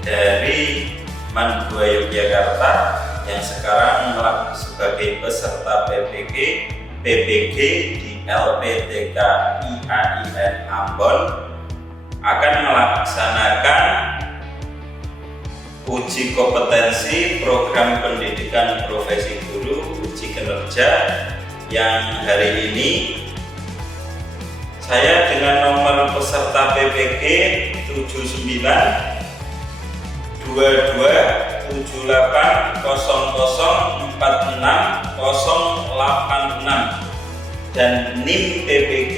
dari Mandua Yogyakarta yang sekarang sebagai peserta PPG di LPTK IAIN Ambon akan melaksanakan uji kompetensi program pendidikan profesi guru, uji kinerja, yang hari ini saya dengan nomor peserta PPG 792278004686 dan NIM PPG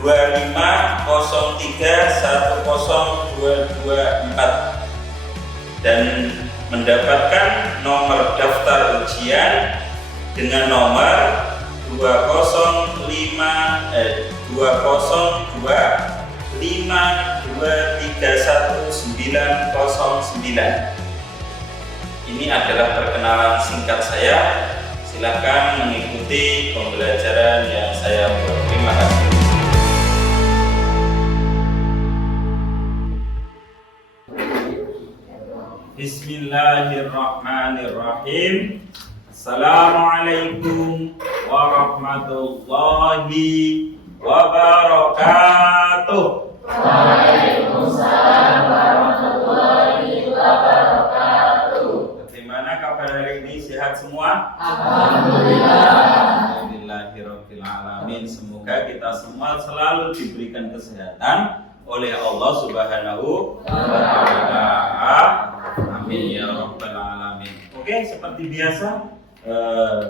250310224 dan mendapatkan nomor daftar ujian dengan nomor 20252310909. Ini adalah perkenalan singkat saya. Silakan mengikuti pembelajaran yang saya buat. Terima kasih. Bismillahirrahmanirrahim. Assalamualaikum warahmatullahi wabarakatuh. Waalaikumsalam warahmatullahi wabarakatuh. Bagaimana kabar hari ini? Sehat semua? Alhamdulillah. Alhamdulillahirabbil alamin. Semoga kita semua selalu diberikan kesehatan oleh Allah Subhanahu wa taala. Amin ya rabbal alamin. Oke, seperti biasa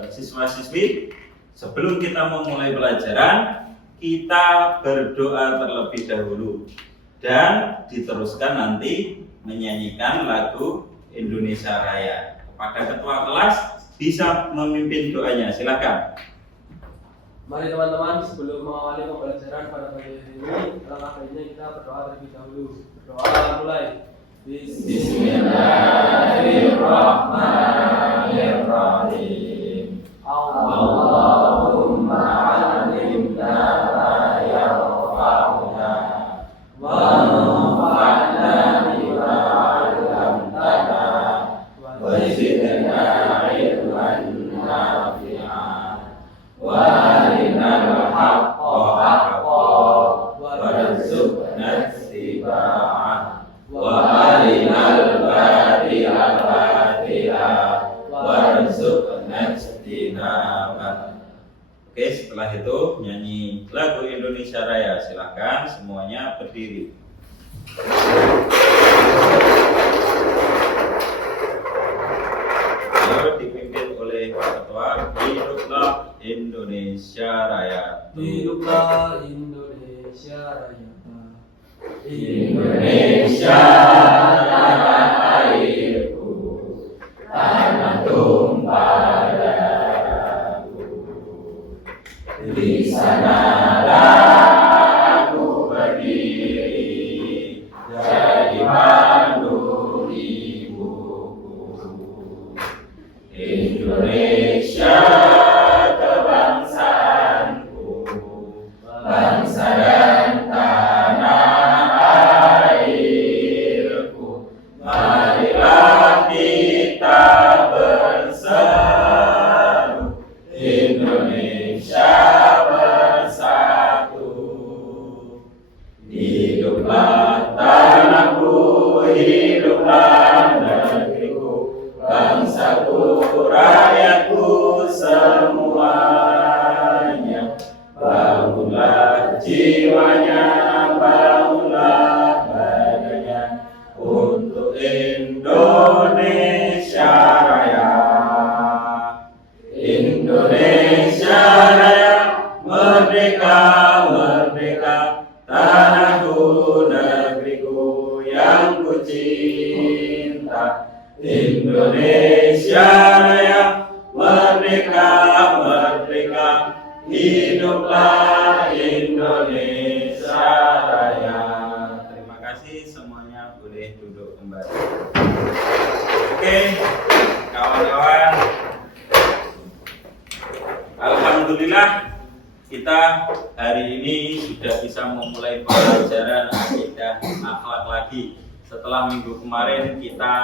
siswa-siswi, sebelum kita memulai pelajaran, kita berdoa terlebih dahulu dan diteruskan nanti menyanyikan lagu Indonesia Raya. Kepada ketua kelas bisa memimpin doanya, silakan. Mari teman-teman, sebelum mengawali pembelajaran pada pagi hari ini, alangkah baiknya kita berdoa terlebih dahulu. Berdoa mulai. Bismillahirrahmanirrahim. Allahumma alimna ma yanfa'una wanfa'na bima 'allamtana wa zidna ilman nafi'an wa arinal haqqa haqqan warzuqna ittiba'ah wa arinal batila batila warzuqna ijtinabah. Oke, setelah itu nyanyi lagu Indonesia Raya. Silakan semuanya berdiri. Lalu dipimpin oleh ketua. Hiduplah Indonesia Raya. Hiduplah Indonesia Raya. Indonesia tanah airku, tanah tumpah darahku. Di sanalah aku berdiri, jadi pandu ibuku. Indonesia kebangsaanku, bangsa dan tanah airku. Marilah kita bersatu, Indonesia bersatu. Hiduplah tanahku, hiduplah negeriku, bangsaku, rakyatku semuanya. Bangunlah jiwanya, bangunlah badannya untuk Indonesia Raya. Indonesia Raya, merdeka, merdeka, tanahku, negeriku yang ku cinta. Indonesia Raya, merdeka, merdeka, hiduplah Indonesia Raya. Terima kasih semuanya, boleh duduk kembali. Oke, kawan-kawan, alhamdulillah kita hari ini sudah bisa memulai pelajaran akidah akhlak lagi. Setelah minggu kemarin kita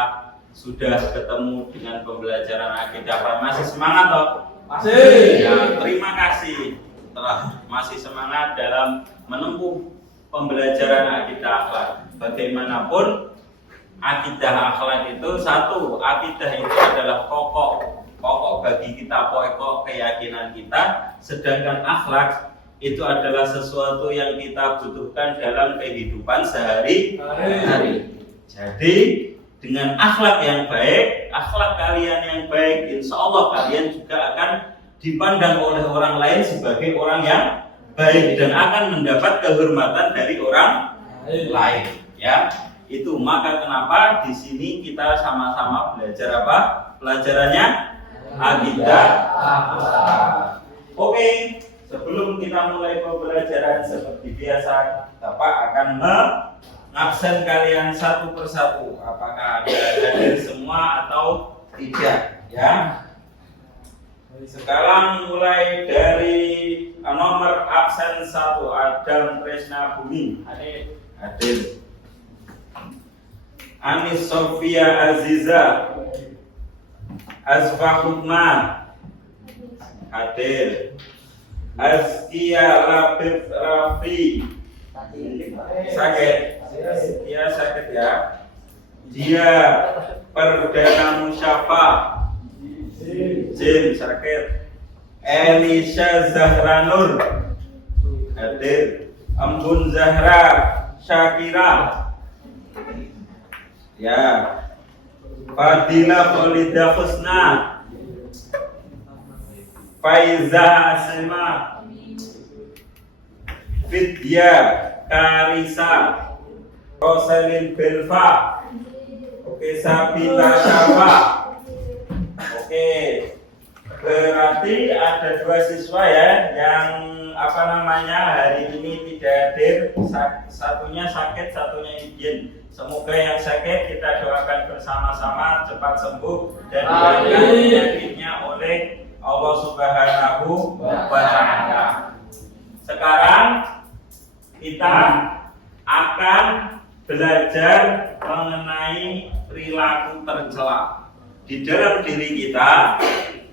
sudah ketemu dengan pembelajaran akidah. Masih semangat toh? Masih. Ya, terima kasih telah masih semangat dalam menempuh pembelajaran akidah akhlak. Bagaimanapun akidah akhlak itu satu, akidah itu adalah pokok bagi kita, pokok keyakinan kita. Sedangkan akhlak itu adalah sesuatu yang kita butuhkan dalam kehidupan sehari-hari. Jadi dengan akhlak yang baik, akhlak kalian yang baik, insya Allah kalian juga akan dipandang oleh orang lain sebagai orang yang baik dan akan mendapat kehormatan dari orang lain. Ya, itu maka kenapa di sini kita sama-sama belajar apa? Pelajarannya akidah akhlak. Oke, sebelum kita mulai pembelajaran seperti biasa, Bapak akan absen kalian satu persatu, apakah ada hadir semua atau tidak, ya. Sekarang mulai dari nomor absen 1, Adam Tresna Bumi hadir. Anis Sofia Aziza, Azfa Hukma hadir. Azkia Labib Rafi sakit. Dia sakit ya. Dia Perdana Musyafa Jin sakit. Elisha Zahranur hadir. Ambun Zahra Syakira ya. Fadila Khalidah Husna Faiza Asma Fidya Karisa Rosalin Belva. Oke, Sabita Syafa. Oke, berarti ada 2 siswa ya yang hari ini tidak hadir. Satunya sakit, satunya izin. Semoga yang sakit kita doakan bersama-sama cepat sembuh dan diberikan penyakitnya oleh Allah Subhanahu wa Ta'ala. Sekarang kita akan belajar mengenai perilaku tercela. Di dalam diri kita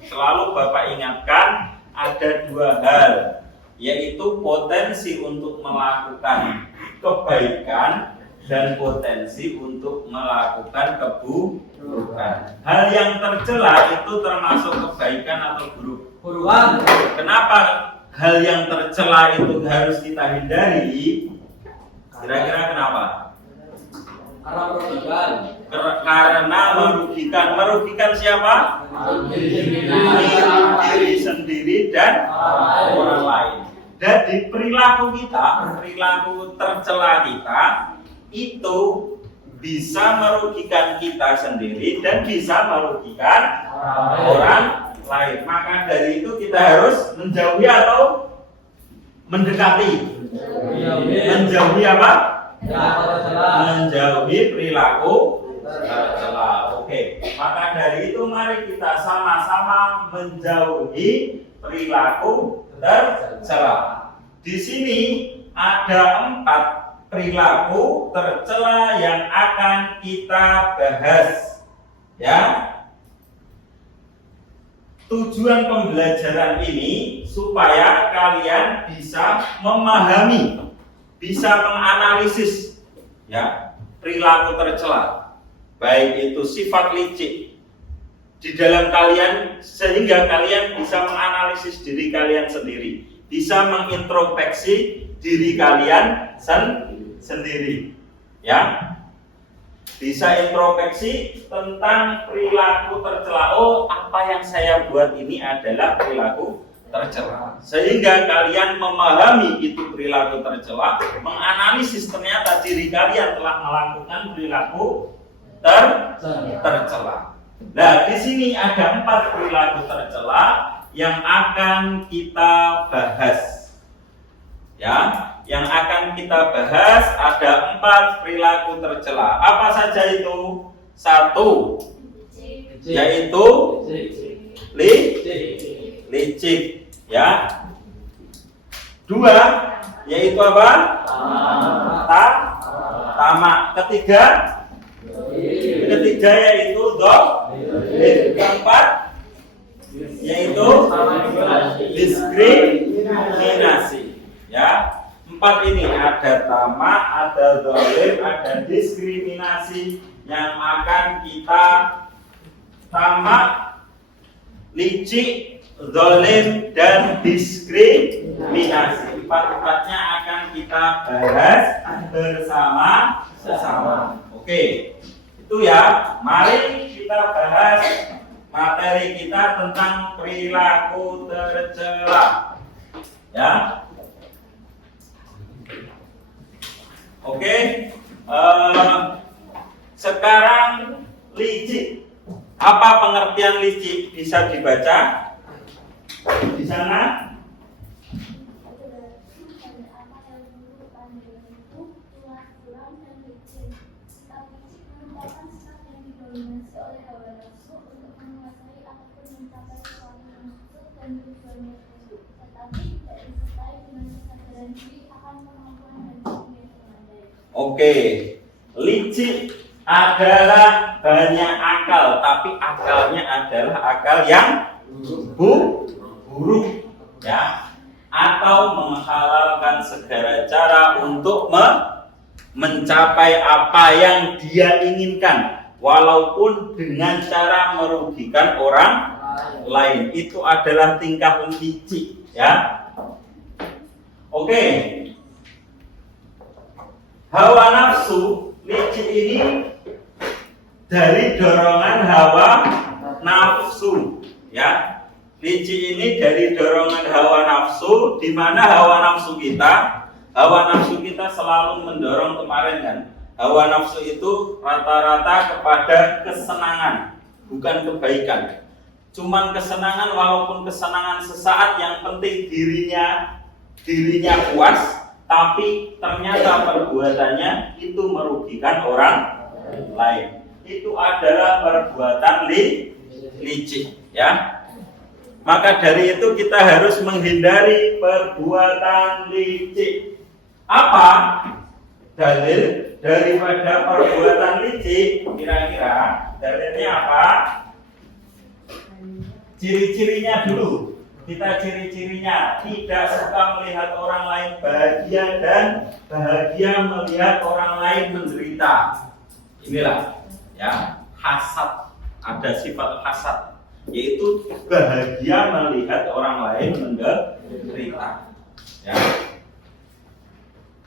selalu Bapak ingatkan ada 2 hal, yaitu potensi untuk melakukan kebaikan dan potensi untuk melakukan keburukan. Hal yang tercela itu termasuk kebaikan atau keburukan. Kenapa hal yang tercela itu harus kita hindari? Kira-kira kenapa? Karena merugikan. Karena merugikan. Merugikan siapa? Diri sendiri dan orang lain. Dan di perilaku kita, perilaku tercela kita itu bisa merugikan kita sendiri dan bisa merugikan orang lain. Maka dari itu kita harus menjauhi atau mendekati. Menjauhi apa? Menjauhi perilaku tercela. Oke. Maka dari itu mari kita sama-sama menjauhi perilaku tercela. Di sini ada 4 perilaku tercela yang akan kita bahas. Ya. Tujuan pembelajaran ini supaya kalian bisa memahami, bisa menganalisis ya perilaku tercela, baik itu sifat licik di dalam kalian, sehingga kalian bisa menganalisis diri kalian sendiri, bisa mengintrospeksi diri kalian sendiri, ya. Bisa introspeksi tentang perilaku tercela. Oh, apa yang saya buat ini adalah perilaku tercela. Sehingga kalian memahami itu perilaku tercela, menganalisis ternyata diri kalian telah melakukan perilaku tercela. Nah, di sini ada 4 perilaku tercela yang akan kita bahas. Ya, yang akan kita bahas ada 4 perilaku tercela. Apa saja itu? 1, yaitu licik, ya. Dua, yaitu apa? Tamak. Ketiga yaitu keempat yaitu diskriminasi. Ya, empat ini ada tamak, ada zalim, ada diskriminasi yang akan kita tamak, licik, zalim, dan diskriminasi. Empat-empatnya akan kita bahas bersama-sama. Oke, itu ya. Mari kita bahas materi kita tentang perilaku tercela. Ya. Oke. Sekarang licik. Apa pengertian licik? Bisa dibaca di sana. Oke, licik adalah banyak akal, tapi akalnya adalah akal yang buruk, ya, atau menghalalkan segala cara untuk mencapai apa yang dia inginkan, walaupun dengan cara merugikan orang lain. Itu adalah tingkah licik, ya. Oke. Hawa nafsu, licik ini dari dorongan hawa nafsu, ya. Licik ini dari dorongan hawa nafsu, di mana hawa nafsu kita selalu mendorong, kemarin kan. Hawa nafsu itu rata-rata kepada kesenangan, bukan kebaikan. Cuman kesenangan, walaupun kesenangan sesaat, yang penting dirinya puas. Tapi ternyata perbuatannya itu merugikan orang lain. Itu adalah perbuatan licik, ya. Maka dari itu kita harus menghindari perbuatan licik. Apa dalil daripada perbuatan licik? Kira-kira dalilnya apa? Ciri-cirinya dulu. Kita ciri-cirinya tidak suka melihat orang lain bahagia dan bahagia melihat orang lain menderita. Inilah, ya, hasad. Ada sifat hasad, yaitu bahagia melihat orang lain menderita. Ya.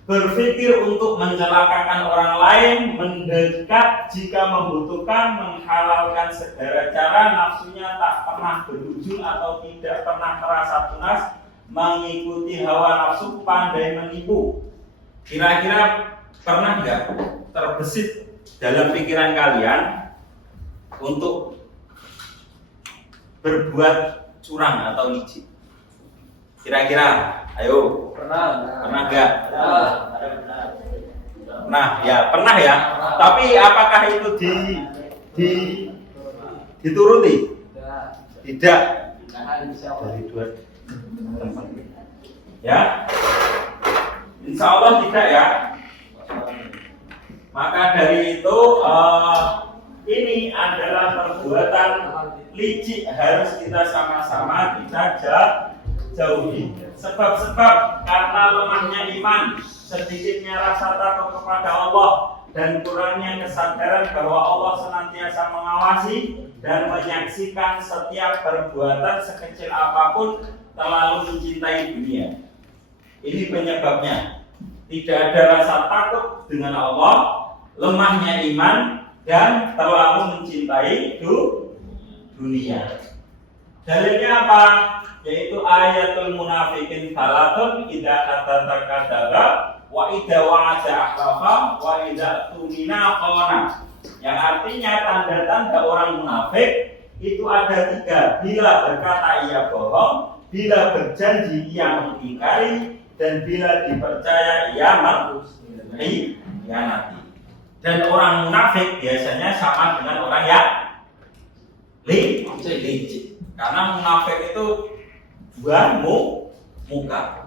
Berpikir untuk mencelakakan orang lain, mendekat jika membutuhkan, menghalalkan segala cara, nafsunya tak pernah berujung atau tidak pernah merasa puas, mengikuti hawa nafsu, pandai menipu. Kira-kira pernah nggak terbesit dalam pikiran kalian untuk berbuat curang atau licik? Kira-kira, ayo. Pernah nggak? Nah, ya pernah ya. Tapi apakah itu dituruti? Tidak. Dari dua tempat. Ya. Insya Allah tidak ya. Maka dari itu ini adalah perbuatan licik, harus kita sama-sama kita jauhi. Sebab-sebab karena lemahnya iman, sedikitnya rasa takut kepada Allah, dan kurangnya kesadaran bahwa Allah senantiasa mengawasi dan menyaksikan setiap perbuatan sekecil apapun, terlalu mencintai dunia. Ini penyebabnya. Tidak ada rasa takut dengan Allah, lemahnya iman, dan terlalu mencintai dunia. Dalilnya apa? Yaitu ayatul munafikin salatun idza kadzdzaba kadzdzaba wa idza wa'ada akhlafa wa idza tumina khana. Yang artinya tanda-tanda orang munafik itu ada 3. Bila berkata ia bohong, bila berjanji ia mengingkari, dan bila dipercaya ia mengkhianati. Dan orang munafik biasanya sama dengan orang yang licik. Karena munafik itu buah muka.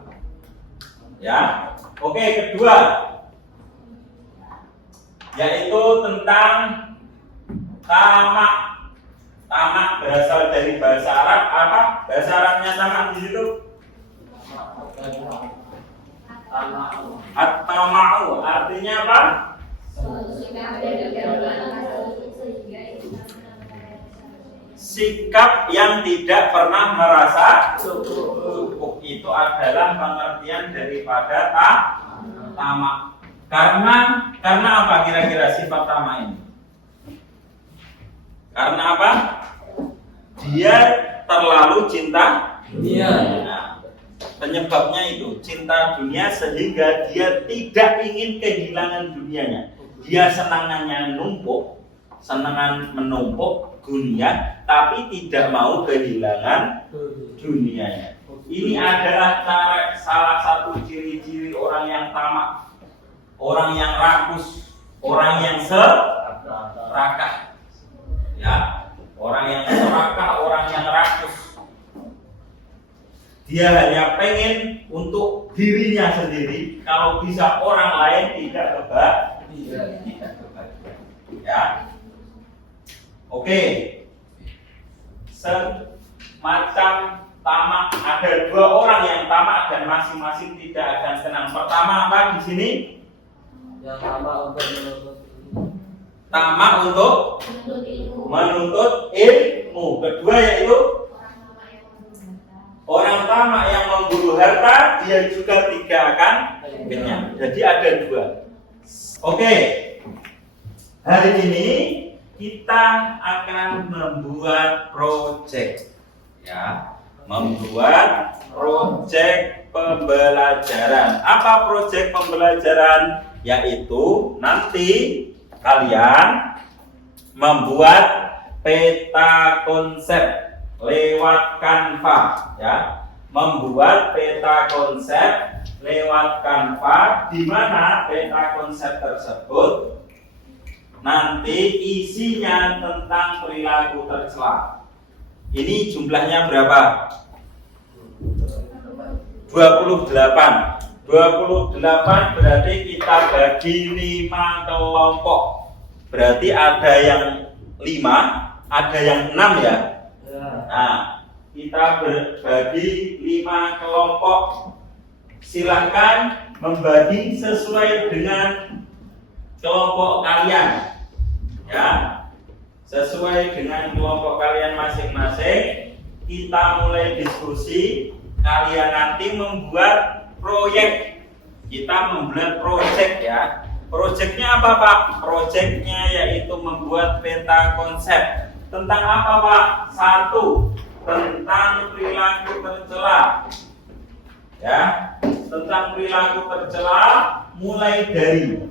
Ya. Oke, kedua yaitu tentang tamak. Tamak berasal dari bahasa Arab apa? Bahasa Arabnya tamak di situ? At-tama'u artinya apa? Sikap yang tidak pernah merasa cukup. Itu adalah pengertian daripada tamak. Karena apa kira-kira sifat tamak ini? Karena apa? Dia terlalu cinta dunia. Nah, penyebabnya itu cinta dunia sehingga dia tidak ingin kehilangan dunianya. Dia senangannya senangan menumpuk dunia, tapi tidak mau kehilangan dunianya. Ini adalah salah satu ciri-ciri orang yang tamak, orang yang rakus, orang yang serakah. Ya, orang yang serakah, orang yang rakus. Dia hanya pengen untuk dirinya sendiri, kalau bisa orang lain tidak kebahagiaan. Ya. Oke. Semacam tamak, ada dua orang yang tamak dan masing-masing tidak akan senang. Pertama apa di sini? Yang tamak untuk menuntut ilmu. Kedua yaitu orang tamak yang memburu harta, dia juga tidak akan kenyang. Jadi ada dua. Oke. Hari ini kita akan membuat project, ya, membuat project pembelajaran. Apa project pembelajaran? Yaitu nanti kalian membuat peta konsep lewat Canva, ya, membuat peta konsep lewat Canva, di mana peta konsep tersebut nanti isinya tentang perilaku tercela. Ini jumlahnya berapa? 28. 28 berarti kita bagi 5 kelompok. Berarti ada yang 5, ada yang 6 ya. Nah, kita berbagi 5 kelompok. Silahkan membagi sesuai dengan kelompok kalian. Ya, sesuai dengan kelompok kalian masing-masing. Kita mulai diskusi. Kalian nanti membuat proyek. Kita membuat proyek ya. Proyeknya apa Pak? Proyeknya yaitu membuat peta konsep. Tentang apa Pak? 1. Tentang perilaku tercela. Ya, tentang perilaku tercela mulai dari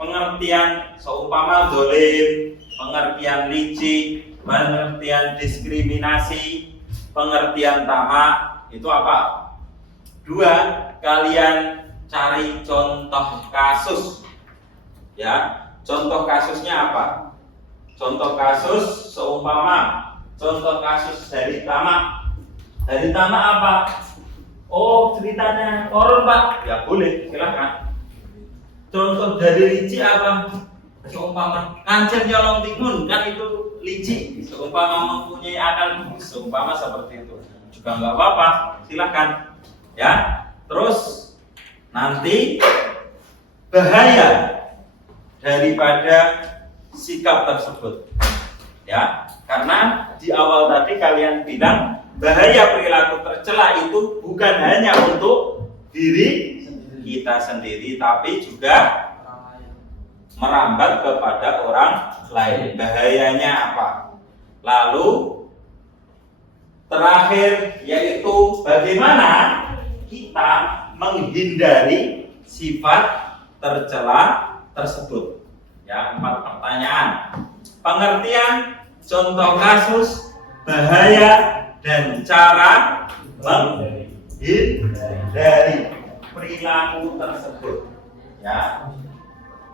pengertian seumpama zalim, pengertian licik, pengertian diskriminasi, pengertian tamak. Itu apa? 2, kalian cari contoh kasus. Ya, contoh kasusnya apa? Contoh kasus seumpama contoh kasus dari tamak. Dari tamak apa? Oh, ceritanya koron Pak. Ya boleh, silahkan. Contoh dari licik apa? Seumpama kancil nyolong timun, kan itu licik. Seumpama mempunyai akal budi, seumpama seperti itu juga nggak apa-apa, silahkan. Ya, terus nanti bahaya daripada sikap tersebut. Ya, karena di awal tadi kalian bilang bahaya perilaku tercela itu bukan hanya untuk diri kita sendiri, tapi juga merambat kepada orang lain. Bahayanya apa? Lalu terakhir yaitu bagaimana kita menghindari sifat tercela tersebut. Ya, 4 pertanyaan. Pengertian, contoh kasus, bahaya, dan cara menghindari perilaku tersebut. Ya.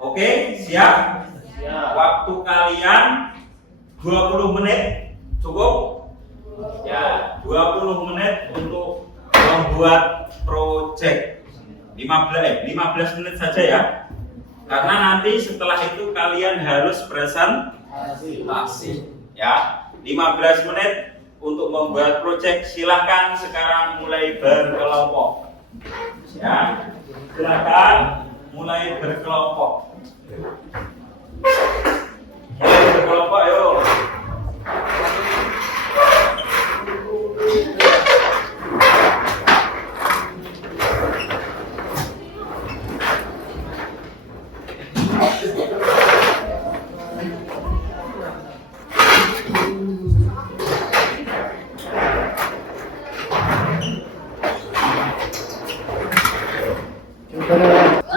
Oke, siap? Siap. Waktu kalian 20 menit cukup? Ya, 20 menit untuk membuat project 15 menit saja ya. Karena nanti setelah itu kalian harus presentasi ya. 15 menit untuk membuat project. Silahkan sekarang mulai berkelompok ya. Silahkan mulai berkelompok. Mulai berkelompok yuk.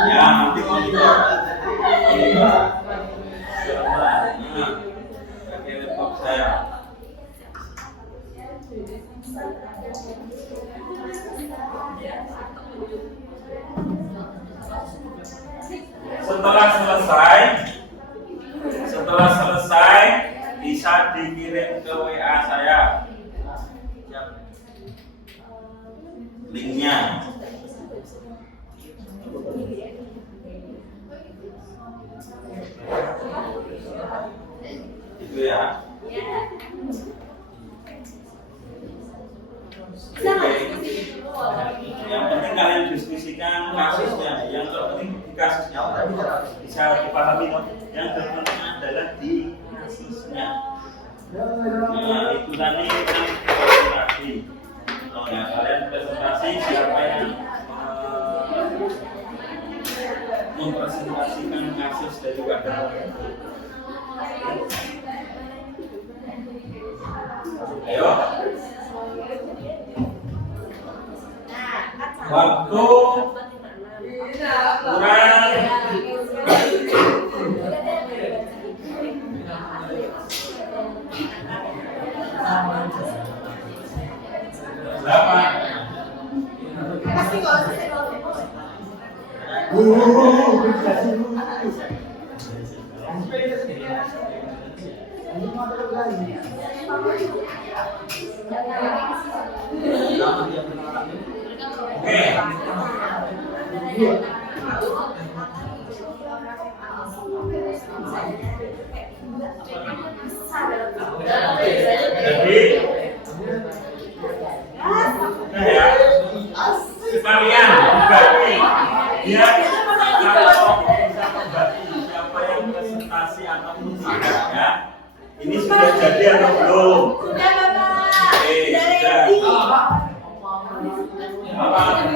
Ya, nanti monitor. Pakai laptop saya. Setelah selesai bisa dikirim ke WA saya linknya. Itu ya. Yang penting kalian diskusikan kasusnya. Yang terpenting di kasusnya bisa dipahami. Yang terpenting adalah di kasusnya. Nah, itu tadi kan presentasi. Oh ya, kalian presentasi siapa yang mempresentasikan kasus daripada ayo. Waktu kurang berapa? Jadi ya, sekalian bagi ya, kalau bisa membagi siapa yang presentasi ataupun tidak ya. Ini sudah jadi atau belum? Sudah Bapak.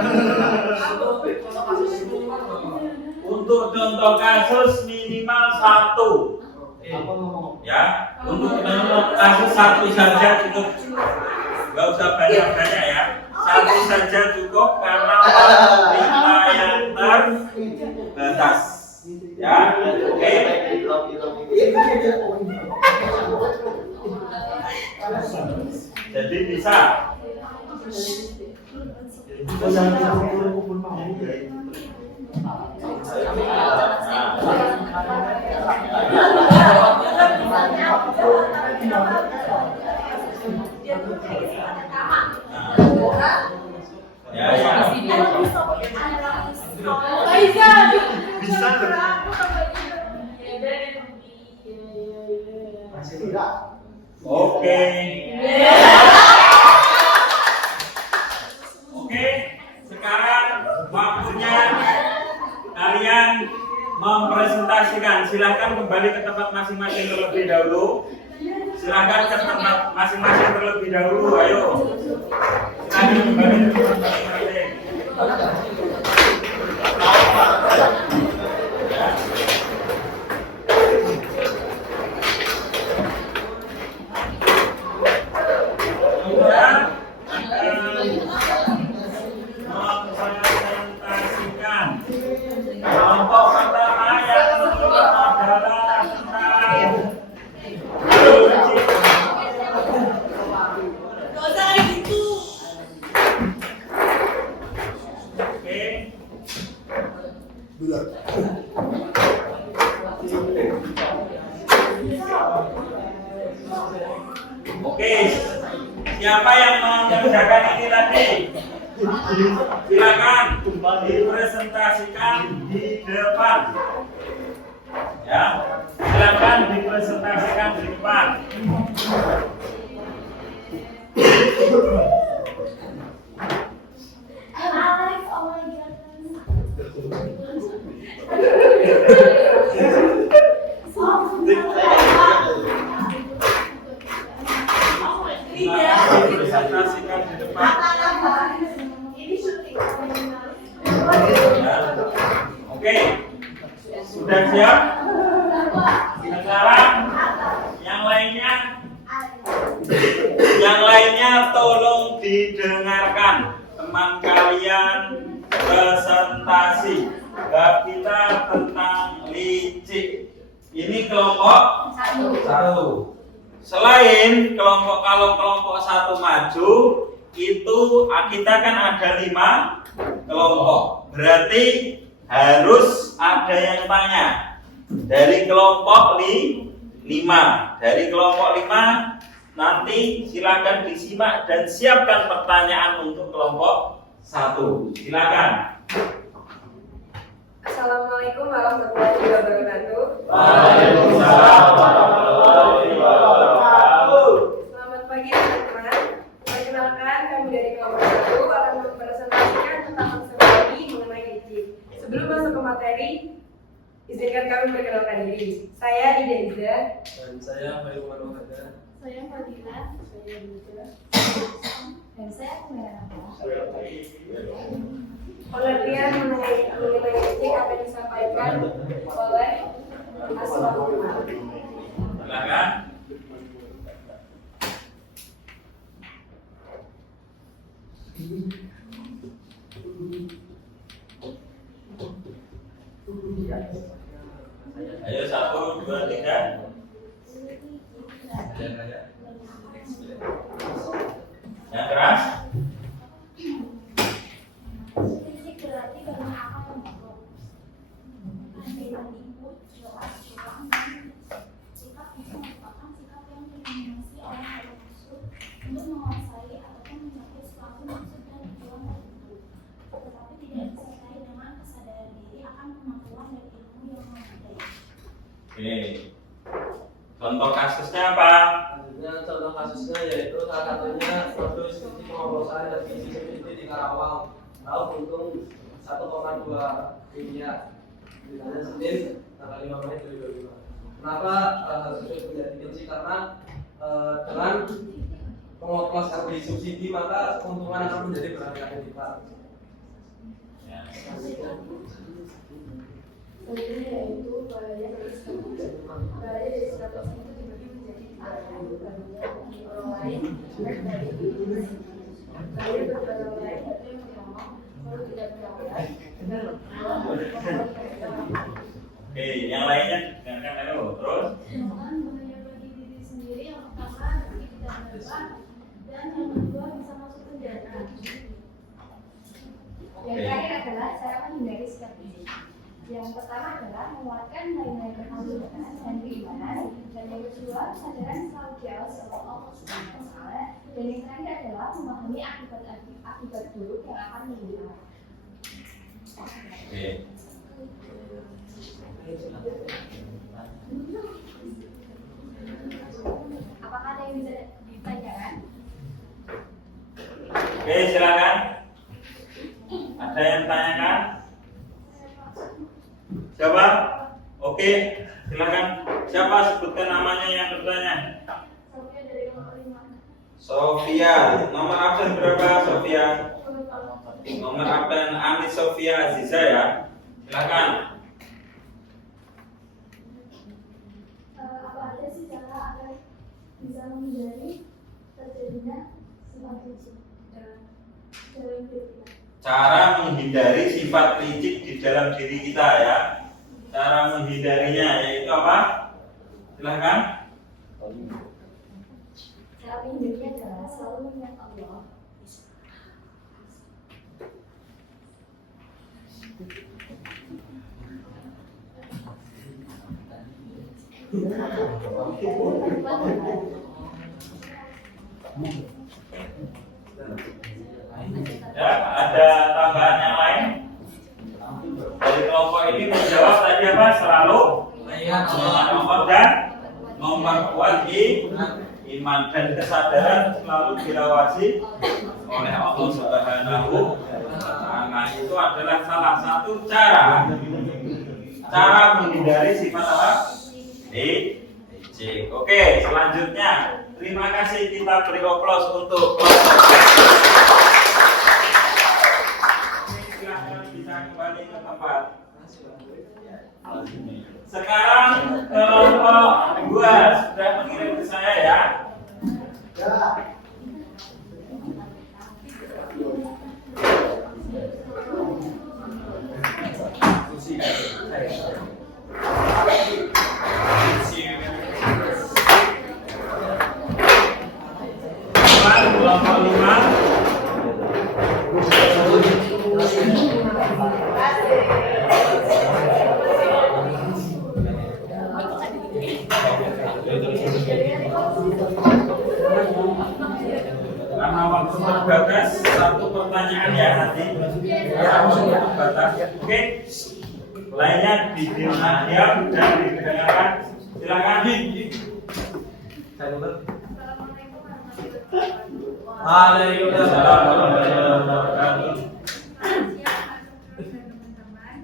Untuk contoh kasus minimal 1 ya. Untuk contoh kasus 1 saja cukup, nggak usah banyak-banyak ya. 1 saja cukup karena kita yang terbatas ya. Oke. Jadi bisa. Oke. Oke, sekarang waktunya kalian mempresentasikan. Silahkan kembali ke tempat masing-masing terlebih dahulu. Silahkan ke tempat masing-masing terlebih dahulu. Ayo. Silahkan kembali ke tempat masing-masing. Kelompok pertama yang adalah tentang Dosa gitu. Oke. Oke. Siapa yang mengerjakan ini tadi? Silakan dipresentasikan di depan. Ya, silakan dipresentasikan di depan. Alex, oh my god. Dipresentasikan di depan. Ini syuting. Ya. Oke, sudah siap? Sekarang yang lainnya tolong didengarkan. Teman kalian presentasi bab kita tentang licik. Ini kelompok satu. Selain kalau kelompok satu maju, itu kita kan ada 5 kelompok. Berarti harus ada yang tanya. Dari kelompok 5. Dari kelompok 5 nanti silakan disimak dan siapkan pertanyaan untuk kelompok 1. Silakan. Assalamualaikum warahmatullahi wabarakatuh. Waalaikumsalam warahmatullahi wabarakatuh. Selamat pagi teman-teman. Perkenalkan, kami dari kelompok 1 akan mempresentasikan tentang konservasi mengenai licik. Sebelum masuk ke materi, izinkan kami perkenalkan diri. Saya Ida Iza. Dan saya Bayu Manuhada. Saya Fadila. Saya Buja. Dan saya Kumera. Pengertian mengenai licik akan disampaikan oleh Asma. Silakan. Ayo 1, 2, 3. Yang keras. Licik berarti banyak akal yang buruk. Ada yang tipu, jelas, curang, sikap itu merupakan sikap yang didominasi oleh hawa nafsu untuk menguasai ataupun mencapai suatu maksud dan tujuan tertentu, tetapi tidak disertai dengan kesadaran diri akan kemampuan dan ilmu yang memadai. Oke. Contoh kasusnya apa? Selanjutnya contoh kasusnya yaitu salah satunya modus licik pemerkosaan dan CCTV di Karawang. Laut untung 1,2 miliar. Ditanya Senin tanggal 5 Mei 2025. Kenapa hal tersebut menjadi licik? Karena dengan pengoplosan di subsidi maka keuntungan akan menjadi berkali-kali lipat. Ya. Selanjutnya yaitu bahaya dari status itu dibagi menjadi 3. Bahaya orang lain, bahaya diri sendiri. Bahaya bagi orang lain itu yang pertama, baru tidak berangkat. Oke, yang lainnya dengarkan dulu. Terus Dengan bahaya bagi diri sendiri yang pertama bagi tidak berangkat dan yang kedua bisa masuk penjara. Yang terakhir adalah cara menghindari sikap licik. Yang pertama adalah menguatkan nilai-nilai kehancuran dan keimanan, dan yang kedua kesadaran selalu diawasi oleh Allah Subhanahu wa Ta'ala, dan yang terakhir adalah memahami akibat buruk yang akan menimpa. oke. Apakah ada yang bisa ditanyakan? Oke, silakan. Ada yang tanyakan? Siapa? Oke, silakan. Siapa sebutkan namanya yang bertanya? Sofia dari kelompok 5. Sofia. Nomor absen berapa, Sofia? Nomor absen Anis Sofia Aziza ya. Silakan. Apa aja sih cara agar bisa menghindari terjadinya sifat licik dalam diri kita? Cara menghindari sifat licik di dalam diri kita ya. Cara menghindarinya yaitu apa? Silakan. Cara menghindarinya adalah selalu mengingat Allah. Ya, Allah dan memperkuat iman dan kesadaran selalu diawasi oleh Allah Subhanahu wa Ta'ala. Itu adalah salah satu cara menghindari sifat apa? Ejek. Oke, selanjutnya terima kasih, kita beri aplaus untuk silahkan bisa kembali ke tempat. Sekarang kelompok 2 sudah mengirim ke saya ya. Kelompok 5. Karena waktu terbatas, satu pertanyaan ya nanti. Terbatas. Oke. Lainnya diam dan didengarkan. Silakan. Assalamualaikum warahmatullahi wabarakatuh. Waalaikumsalam warahmatullahi wabarakatuh. Teman-teman,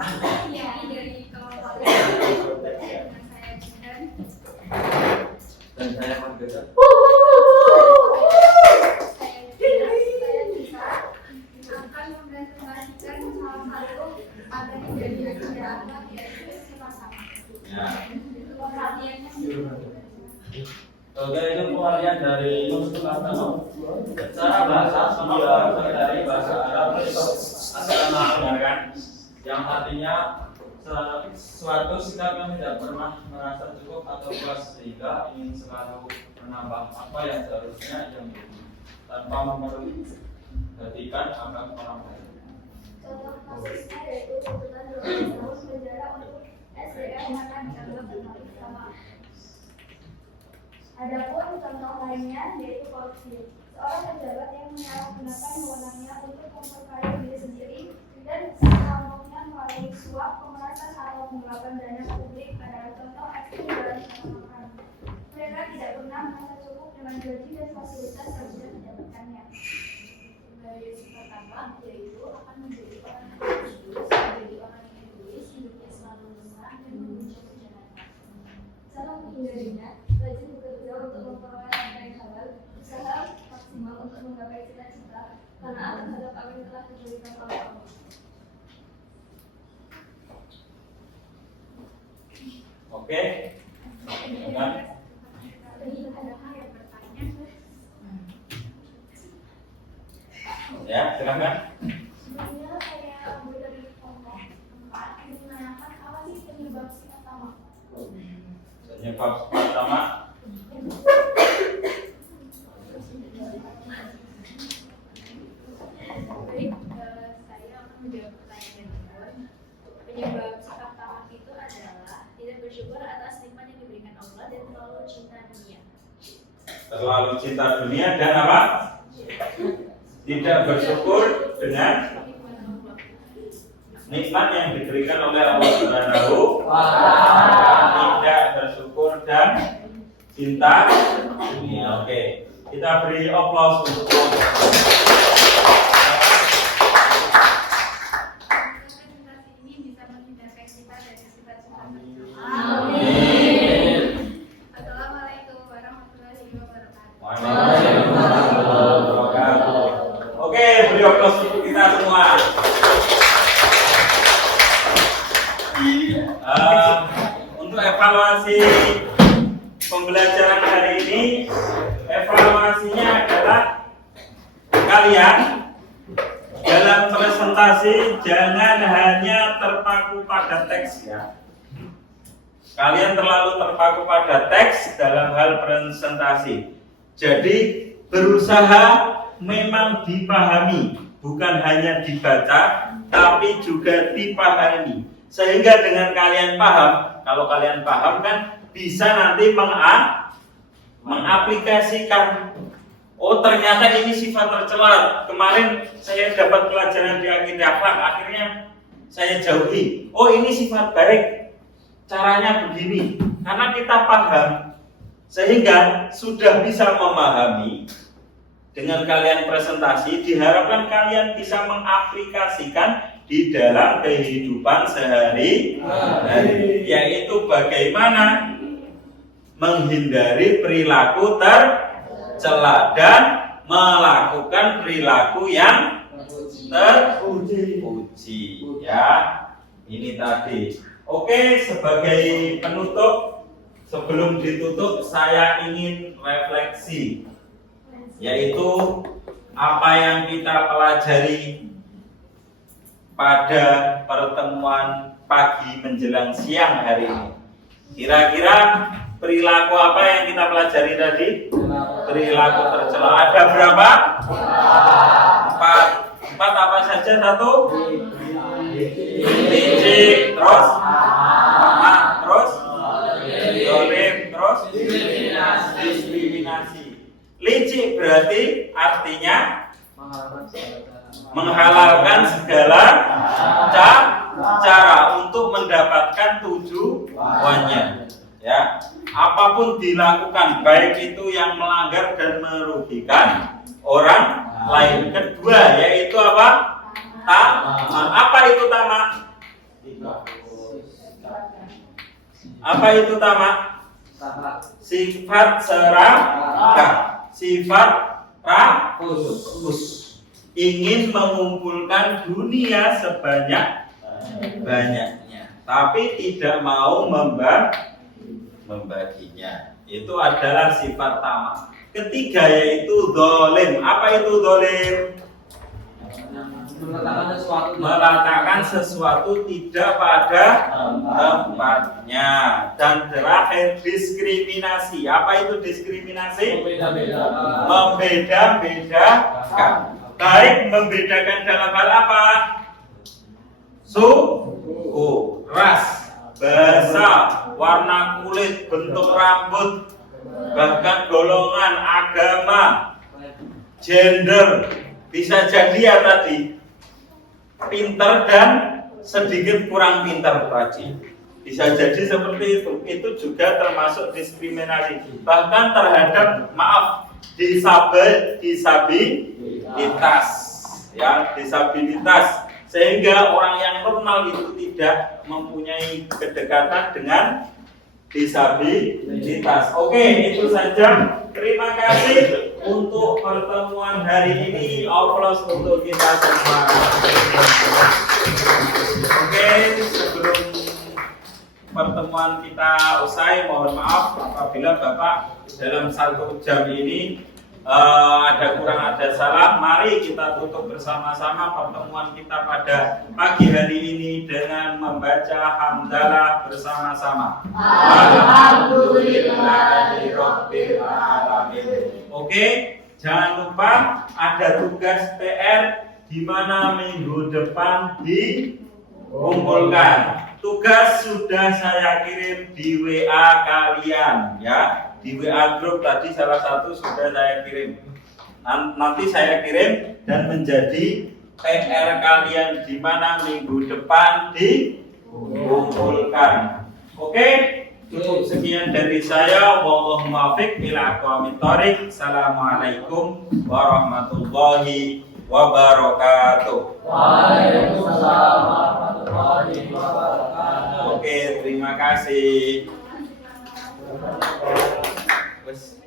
ini dari kelompok dengan saya Jidan. Dan saya Margareta. Saya bisa akan mempresentasikan salah satu materi dari agama, yaitu sifat sama. Ya. Perhatiannya Oke, itu pengertian dari Yusuf Astano. Secara bahasa dia dari bahasa Arab yang artinya suatu sikap yang tidak pernah merasa cukup atau puas sehingga ingin selalu menambah apa yang seharusnya yang lebih tanpa memperhatikan akan orang lain. contoh kasusnya yaitu tuntutan 12 tahun penjara untuk SDM karena dianggap bermain sama. Adapun contoh lainnya yaitu korupsi. Seorang pejabat yang menyalahgunakan wewenangnya untuk memperkaya diri sendiri dan sekelompoknya melalui suap, pemerasan atau penggelapan dana publik adalah contoh ekstrim dalam keamanan. Mereka tidak pernah merasa cukup dengan gaji dan fasilitas yang sudah didapatkannya. Dari sifat apa yaitu akan menjadi orang yang egois, menjadi orang yang egois, hidupnya selalu lemah dan memuncak kejahatan. Cara menghindarinya, rajin bekerja untuk memperoleh harta yang halal, usaha maksimal untuk menggapai cita-cita, taat terhadap apa yang telah diberikan oleh Allah. Oke. Silakan. Jadi ada hal yang bertanya. Ya, silakan. Sebenarnya saya ambil dari kelompok 4 yang menanyakan apa sih penyebab sifat tamak. Penyebab pertama. Baik, saya akan menjawab pertanyaan tersebut. Penyebab sifat tamak itu adalah tidak bersyukur atas nikmat yang diberikan Allah dan terlalu cinta dunia. Terlalu cinta dunia dan apa? Tidak bersyukur dengan nikmat yang diberikan oleh Allah Subhanahu wa Ta'ala. Tidak bersyukur dan cinta dunia. Oke, kita beri aplaus untuk Ini bisa menghindarkan kita dari sifat-sifat tersebut. Amin. Assalamualaikum warahmatullahi wabarakatuh. Waalaikumsalam warahmatullahi wabarakatuh. Oke, beri aplaus untuk kita semua. Untuk evaluasi pembelajaran hari ini, evaluasinya adalah kalian dalam presentasi jangan hanya terpaku pada teks ya. Kalian terlalu terpaku pada teks dalam hal presentasi. Jadi berusaha memang dipahami, bukan hanya dibaca, tapi juga dipahami. Sehingga dengan kalian paham, kalau kalian paham kan bisa nanti mengaplikasikan. Oh ternyata ini sifat tercela. Kemarin saya dapat pelajaran di akidah akhlak, akhirnya saya jauhi. Oh ini sifat baik, caranya begini. karena kita paham, sehingga sudah bisa memahami. Dengan kalian presentasi, diharapkan kalian bisa mengaplikasikan di dalam kehidupan sehari-hari, yaitu bagaimana menghindari perilaku tercela dan melakukan perilaku yang terpuji. Ya, ini tadi. Oke, sebagai penutup, sebelum ditutup saya ingin refleksi, yaitu apa yang kita pelajari pada pertemuan pagi menjelang siang hari ini. Kira-kira perilaku apa yang kita pelajari tadi? Perilaku tercela. Ada berapa? Empat apa saja? Satu? Licik, terus? Terus? Dolim, terus? Diskriminasi. Licik berarti artinya menghalalkan segala cara untuk mendapatkan tujuannya. Ya, apapun dilakukan, baik itu yang melanggar dan merugikan orang lain. Kedua, yaitu apa? Apa itu tamak? Apa itu tamak? Sifat serakah, sifat rakus, ingin mengumpulkan dunia sebanyak-banyaknya, tapi tidak mau membaginya. Itu adalah sifat tamak. Ketiga yaitu dolim. Apa itu dolim? Meletakkan sesuatu tidak pada tempatnya. Dan terakhir diskriminasi. Apa itu diskriminasi? Membeda-bedakan. Baik membedakan dalam hal apa? Suku, ras, bahasa, warna kulit, bentuk rambut, bahkan golongan, agama, gender. Bisa jadi ya tadi pintar dan sedikit kurang pintar tadi. Bisa jadi seperti itu. Itu juga termasuk diskriminasi. Bahkan terhadap disabilitas, ya, disabilitas. Sehingga orang yang normal itu tidak mempunyai kedekatan dengan disabilitas. Oke, itu saja. Terima kasih untuk pertemuan hari ini. Aplaus untuk kita semua. Oke, sebelum pertemuan kita usai, mohon maaf apabila Bapak dalam 1 jam ini ada kurang ada salah. Mari kita tutup bersama-sama pertemuan kita pada pagi hari ini dengan membaca hamdalah bersama-sama. Alhamdulillahirabbil alamin. Oke, jangan lupa ada tugas PR di mana minggu depan dikumpulkan. Tugas sudah saya kirim di WA kalian, ya. Di WA grup tadi salah satu sudah saya kirim. Nanti saya kirim dan menjadi PR kalian di mana minggu depan dikumpulkan. Oke, cukup sekian dari saya. Wallahu muwaffiq ila aqwamit thoriq. Assalamualaikum warahmatullahi wabarakatuh. Waalaikumsalam warahmatullahi wabarakatuh. Oke, terima kasih. Wes.